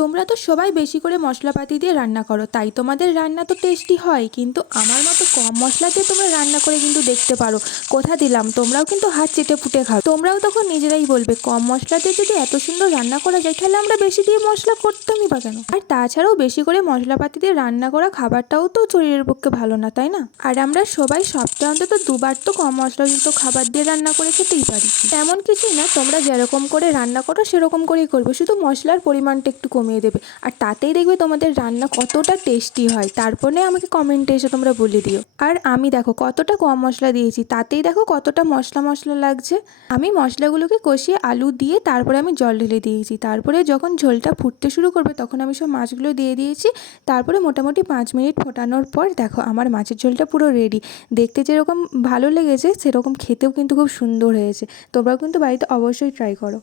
তোমরা তো সবাই বেশি করে মশলাপাতি দিয়ে রান্না করো, তাই তোমাদের রান্না তো টেস্টি হয়। কিন্তু আমার মতো কম মশলা দিয়ে তোমরা রান্না করে কিন্তু দেখতে পারো। কথা দিলাম তোমরাও কিন্তু হাত চেটে ফুটে খাও। তোমরাও তখন নিজেরাই বলবে কম মশলা দিয়ে যদি এত সুন্দর রান্না করা যায়, তাহলে আমরা বেশি দিয়ে মশলা করতামই বা কেন। আর তাছাড়াও বেশি করে মশলাপাতি দিয়ে রান্না করা খাবারটাও তো শরীরের পক্ষে ভালো না, তাই না? আর আমরা সবাই সপ্তাহে অন্তত দুবার তো কম মশলাযুক্ত খাবার দিয়ে রান্না করে খেতেই পারি। তেমন কিছুই না, তোমরা যেরকম করে রান্না করো সেরকম করেই করবে, শুধু মশলার পরিমাণটা একটু কমিয়ে দেবে। আর তাতেই দেখবে তোমাদের রান্না কতটা টেস্টি হয়। তারপরে আমাকে কমেন্টে এসে তোমরা বলে দিও। আর আমি দেখো কতটা কম মশলা দিয়েছি, তাতেই দেখো কতটা মশলা মশলা লাগছে। আমি মশলাগুলোকে কষিয়ে আলু দিয়ে তারপরে আমি জল ঢেলে দিয়েছি। তারপরে যখন ঝোলটা ফুটতে শুরু করবে তখন আমি সব মাছগুলো দিয়ে দিয়েছি। তারপরে মোটামুটি 5 মিনিট ফোটানোর পর দেখো আমার মাছের ঝোলটা পুরো রেডি। দেখতে যেরকম ভালো লেগেছে সেরকম খেতেও কিন্তু খুব সুন্দর হয়েছে। তোমরাও কিন্তু বাড়িতে অবশ্যই ট্রাই করো।